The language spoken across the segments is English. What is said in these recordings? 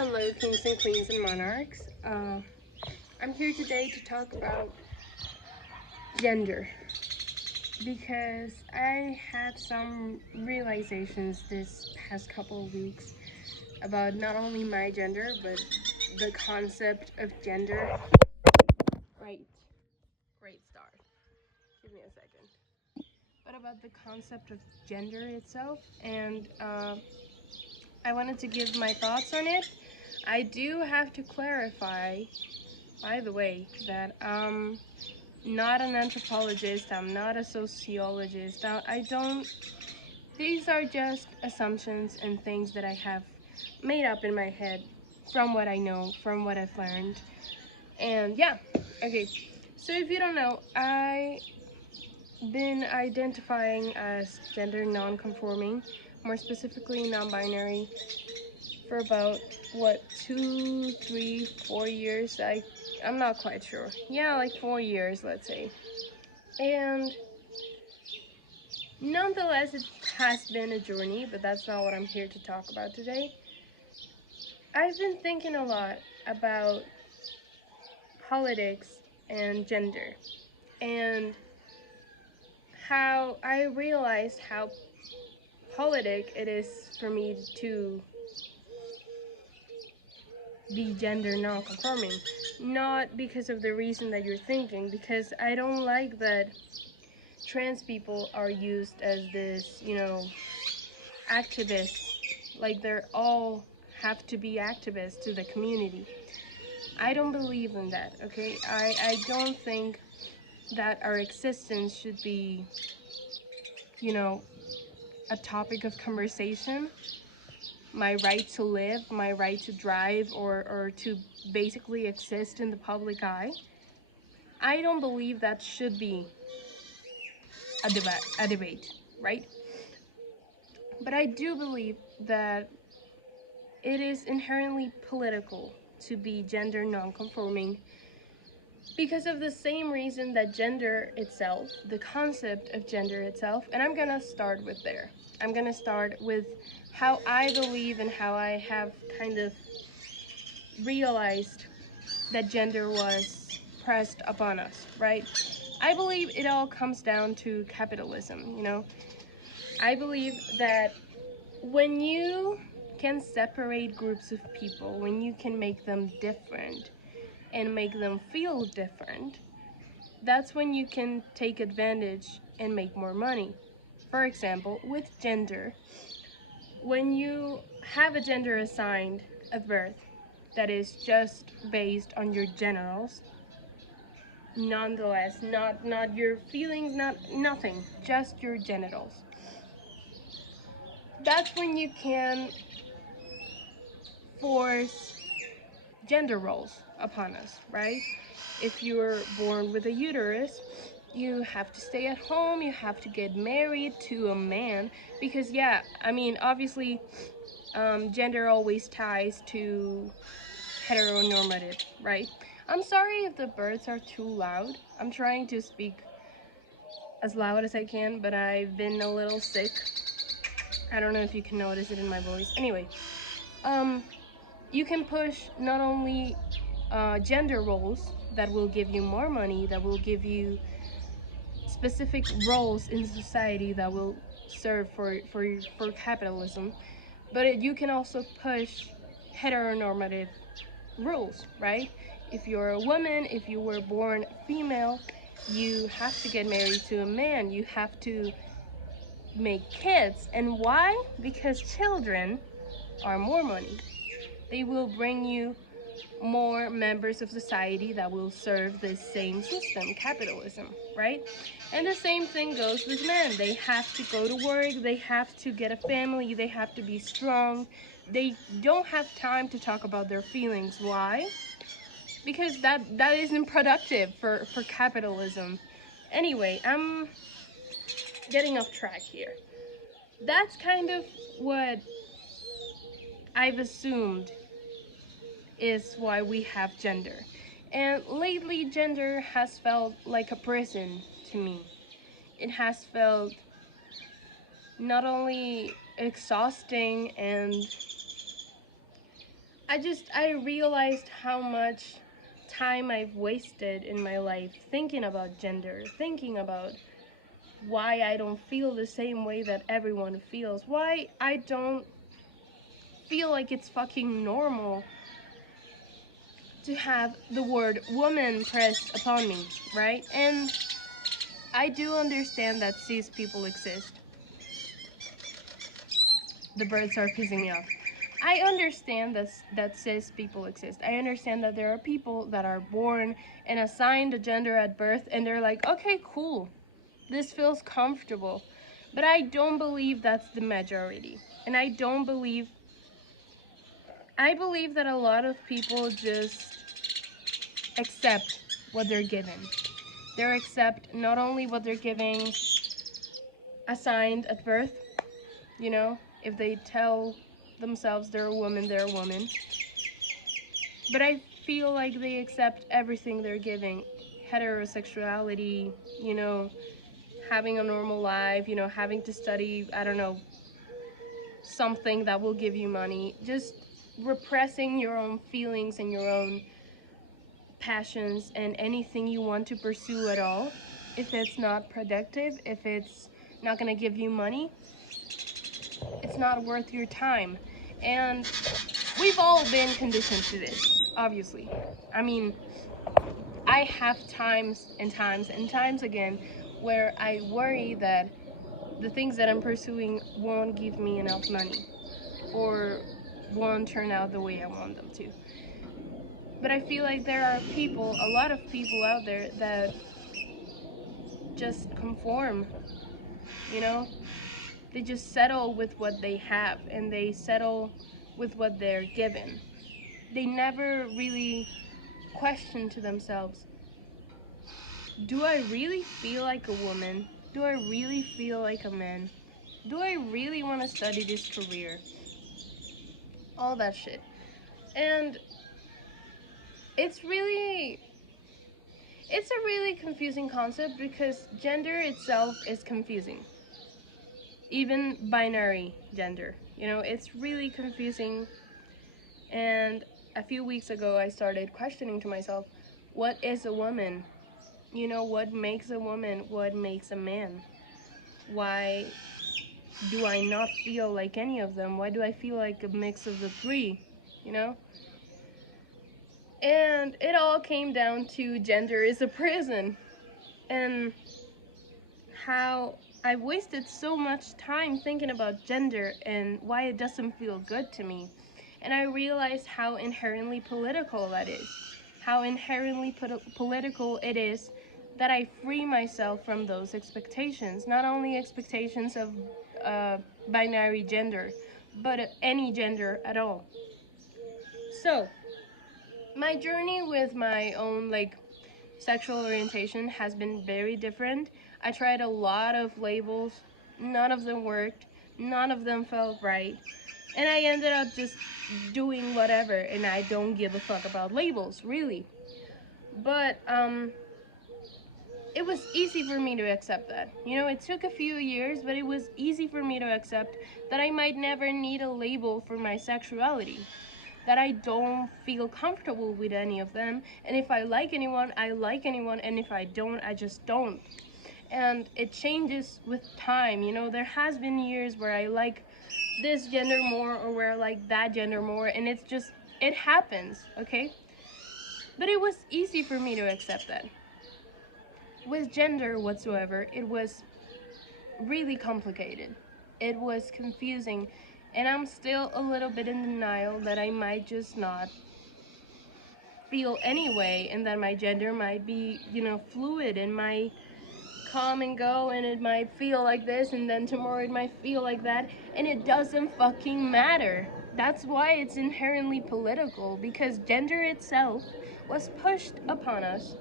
Hello, kings and queens and monarchs. I'm here today to talk about gender because I had some realizations this past couple of weeks about not only my gender but the concept of gender. Right, great start. Give me a second. But about the concept of gender itself, and I wanted to give my thoughts on it. I do have to clarify, by the way, that not an anthropologist, I'm not a sociologist. I don't, these are just assumptions and things that I have made up in my head from what I know, from what I've learned. And yeah, okay. So if you don't know, I been identifying as gender non-conforming, more specifically non-binary, for about what 2, 3, 4 years. I'm not quite sure. Yeah, like 4 years, let's say. And nonetheless, it has been a journey, but that's not what I'm here to talk about today. I've been thinking a lot about politics and gender, and how I realized how politic it is for me to be gender non-conforming. Not because of the reason that you're thinking, because I don't like that trans people are used as this, activists. Like they're all have to be activists to the community. I don't believe in that, okay? I don't think that our existence should be, you know, a topic of conversation. My right to live, my right to drive, or to basically exist in the public eye. I don't believe that should be a debate, right? But I do believe that it is inherently political to be gender non-conforming because of the same reason that gender itself, the concept of gender itself, and I'm gonna start with there. I'm gonna start with how I believe and how I have kind of realized that gender was pressed upon us, right? I believe it all comes down to capitalism. I believe that when you can separate groups of people, when you can make them different and make them feel different, that's when you can take advantage and make more money. For example, with gender, when you have a gender assigned at birth that is just based on your genitals, nonetheless, not your feelings, not nothing, just your genitals. That's when you can force gender roles upon us, right? If you're born with a uterus, you have to stay at home, you have to get married to a man, because yeah, I mean, obviously, gender always ties to heteronormative, right? I'm sorry if the birds are too loud. I'm trying to speak as loud as I can, but I've been a little sick. I don't know if you can notice it in my voice. Anyway, um, you can push not only gender roles that will give you more money, that will give you specific roles in society that will serve for capitalism, but you can also push heteronormative rules, right? If you're a woman, if you were born female, you have to get married to a man, you have to make kids. And why? Because children are more money. They will bring you more members of society that will serve the same system, capitalism, right? And the same thing goes with men. They have to go to work, they have to get a family, they have to be strong. They don't have time to talk about their feelings. Why? Because that isn't productive for capitalism. Anyway, I'm getting off track here. That's kind of what I've assumed is why we have gender. And lately, gender has felt like a prison to me. It has felt not only exhausting and I realized how much time I've wasted in my life thinking about gender, thinking about why I don't feel the same way that everyone feels, why I don't feel like it's fucking normal to have the word woman pressed upon me, right? And I do understand that cis people exist. The birds are pissing me off. I understand that cis people exist. I understand that there are people that are born and assigned a gender at birth and they're like, okay, cool. This feels comfortable. But I don't believe that's the majority. And I believe that a lot of people just accept what they're given. They accept not only what they're giving assigned at birth, you know, if they tell themselves they're a woman, they're a woman. But I feel like they accept everything they're giving. Heterosexuality, you know, having a normal life, you know, having to study, I don't know, something that will give you money. Just repressing your own feelings and your own passions and anything you want to pursue at all. If it's not productive, if it's not gonna give you money, it's not worth your time. And we've all been conditioned to this, obviously. I mean, I have times and times and times again where I worry that the things that I'm pursuing won't give me enough money or won't turn out the way I want them to. But I feel like there are people, a lot of people out there that just conform, you know? They just settle with what they have and they settle with what they're given. They never really question to themselves, do I really feel like a woman? Do I really feel like a man? Do I really want to study this career? All that shit. And it's really it's a really confusing concept because gender itself is confusing. Even binary gender, you know, it's really confusing. And a few weeks ago I started questioning to myself, what is a woman? You know, what makes a woman? What makes a man? Why do I not feel like any of them? Why do I feel like a mix of the three? You know? And it all came down to gender is a prison. And how I've wasted so much time thinking about gender and why it doesn't feel good to me. And I realized how inherently political that is. How inherently political it is that I free myself from those expectations. Not only expectations of binary gender, but any gender at all. So, my journey with my own sexual orientation has been very different. I tried a lot of labels, none of them worked, none of them felt right, and I ended up just doing whatever, and I don't give a fuck about labels, really. But it was easy for me to accept that. You know, it took a few years, but it was easy for me to accept that I might never need a label for my sexuality. That I don't feel comfortable with any of them, and if I like anyone, I like anyone, and if I don't, I just don't. And it changes with time, you know. There has been years where I like this gender more or where I like that gender more, and it's just, it happens, okay? But it was easy for me to accept that. With gender whatsoever, it was really complicated. It was confusing, and I'm still a little bit in denial that I might just not feel anyway, and that my gender might be, you know, fluid and might come and go, and it might feel like this and then tomorrow it might feel like that, and it doesn't fucking matter. That's why it's inherently political, because gender itself was pushed upon us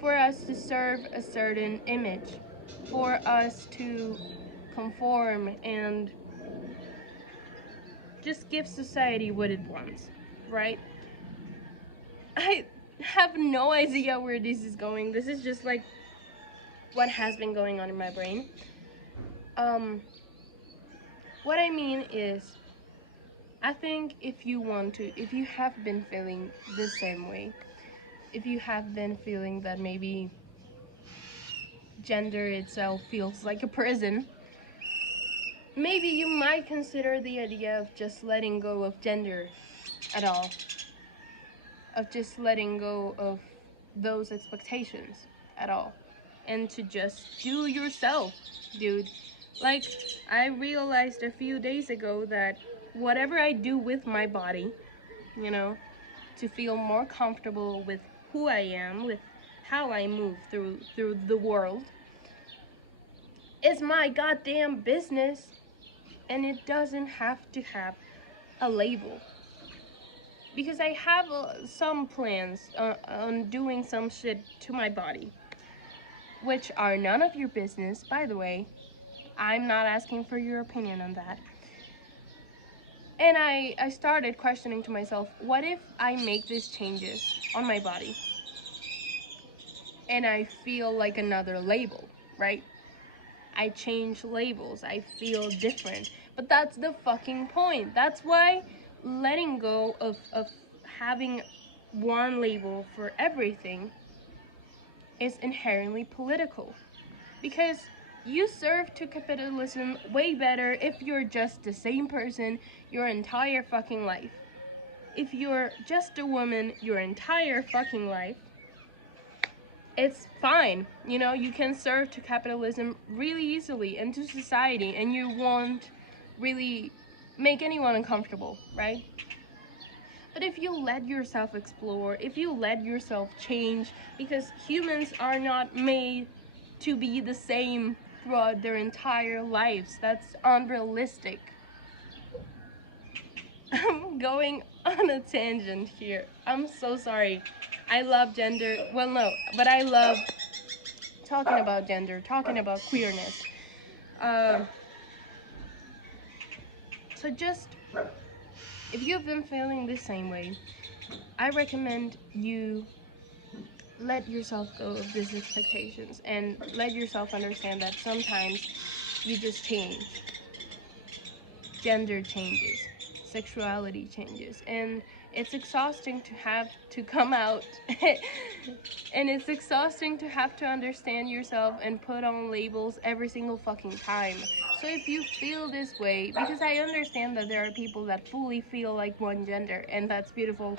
for us to serve a certain image, for us to conform and just give society what it wants, right? I have no idea where this is going. This is just like what has been going on in my brain. Um, what I mean is, I think if you want to, if you have been feeling the same way, if you have been feeling that maybe gender itself feels like a prison, maybe you might consider the idea of just letting go of gender at all, of just letting go of those expectations at all, and to just do yourself, dude. Like, I realized a few days ago that whatever I do with my body, you know, to feel more comfortable with who I am, with how I move through the world, is my goddamn business, and it doesn't have to have a label. Because I have some plans on doing some shit to my body, which are none of your business, by the way. I'm not asking for your opinion on that. And I started questioning to myself, what if I make these changes on my body and I feel like another label, right? I change labels, I feel different. But that's the fucking point. That's why letting go of having one label for everything is inherently political. Because you serve to capitalism way better if you're just the same person your entire fucking life. If you're just a woman your entire fucking life, it's fine. You know, you can serve to capitalism really easily and to society, and you won't really make anyone uncomfortable, right? But if you let yourself explore, if you let yourself change, because humans are not made to be the same throughout their entire lives, that's unrealistic. I'm going on a tangent here. I'm so sorry. I love gender. Well, no, but I love talking about gender, talking about queerness. Um, so just, if you've been feeling the same way, I recommend you let yourself go of these expectations and let yourself understand that sometimes you just change. Gender changes, sexuality changes, and it's exhausting to have to come out and it's exhausting to have to understand yourself and put on labels every single fucking time. So if you feel this way, because I understand that there are people that fully feel like one gender, and that's beautiful,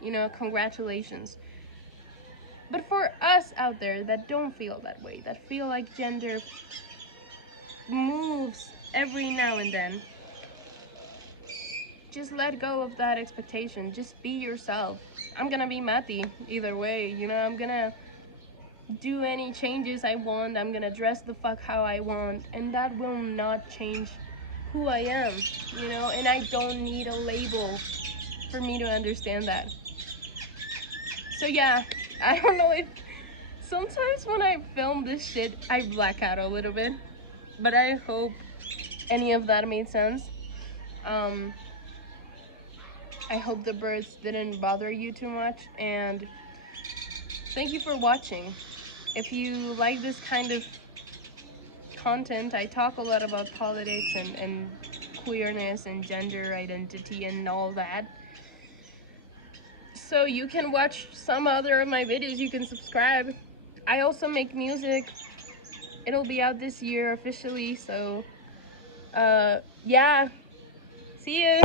you know, congratulations. But for us out there that don't feel that way, that feel like gender moves every now and then, just let go of that expectation. Just be yourself. I'm gonna be Mati either way, you know, I'm gonna do any changes I want, I'm gonna dress the fuck how I want, and that will not change who I am, you know, and I don't need a label for me to understand that. So yeah, I don't know if sometimes when I film this shit, I black out a little bit, but I hope any of that made sense. Um, I hope the birds didn't bother you too much, and thank you for watching. If you like this kind of content, I talk a lot about politics and queerness and gender identity and all that. So you can watch some other of my videos, you can subscribe. I also make music. It'll be out this year officially, so yeah. See you.